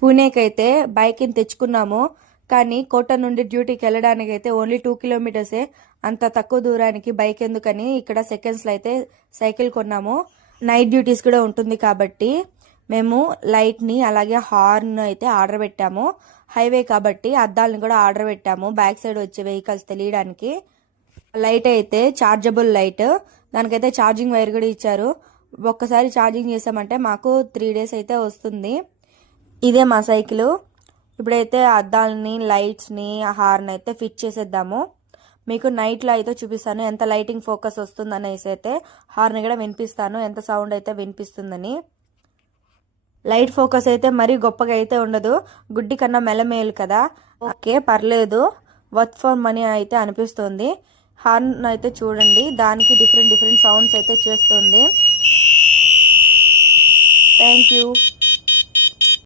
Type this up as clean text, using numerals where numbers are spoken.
పూణేకి అయితే బైక్ని తెచ్చుకున్నాము. కానీ కోట నుండి డ్యూటీకి వెళ్ళడానికి అయితే ఓన్లీ 2 కిలోమీటర్సే. అంత తక్కువ దూరానికి బైక్ ఎందుకని ఇక్కడ సెకండ్స్లో అయితే సైకిల్ కొన్నాము. నైట్ డ్యూటీస్ కూడా ఉంటుంది కాబట్టి మేము లైట్ని అలాగే హార్న్ అయితే ఆర్డర్ పెట్టాము. హైవే కాబట్టి అద్దాలను కూడా ఆర్డర్ పెట్టాము బ్యాక్ సైడ్ వచ్చే వెహికల్స్ తెలియడానికి. లైట్ అయితే చార్జబుల్ లైట్, దానికైతే ఛార్జింగ్ వైర్ కూడా ఇచ్చారు. ఒక్కసారి ఛార్జింగ్ చేసామంటే మాకు 3 days అయితే వస్తుంది. ఇదే మా సైకిల్. ఇప్పుడైతే అద్దాలని లైట్స్ని హార్న్ అయితే ఫిట్ చేసేద్దాము. మీకు నైట్లో అయితే చూపిస్తాను ఎంత లైటింగ్ ఫోకస్ వస్తుందనేసి. అయితే హార్న్ కూడా వినిపిస్తాను ఎంత సౌండ్ అయితే వినిపిస్తుందని. లైట్ ఫోకస్ అయితే మరీ గొప్పగా అయితే ఉండదు, గుడ్డి కన్నా మెల్లమేలు కదా. ఓకే పర్లేదు, వర్త్ ఫర్ మనీ అయితే అనిపిస్తుంది. హార్న్ అయితే చూడండి, దానికి డిఫరెంట్ సౌండ్స్ అయితే చేస్తుంది. Thank you.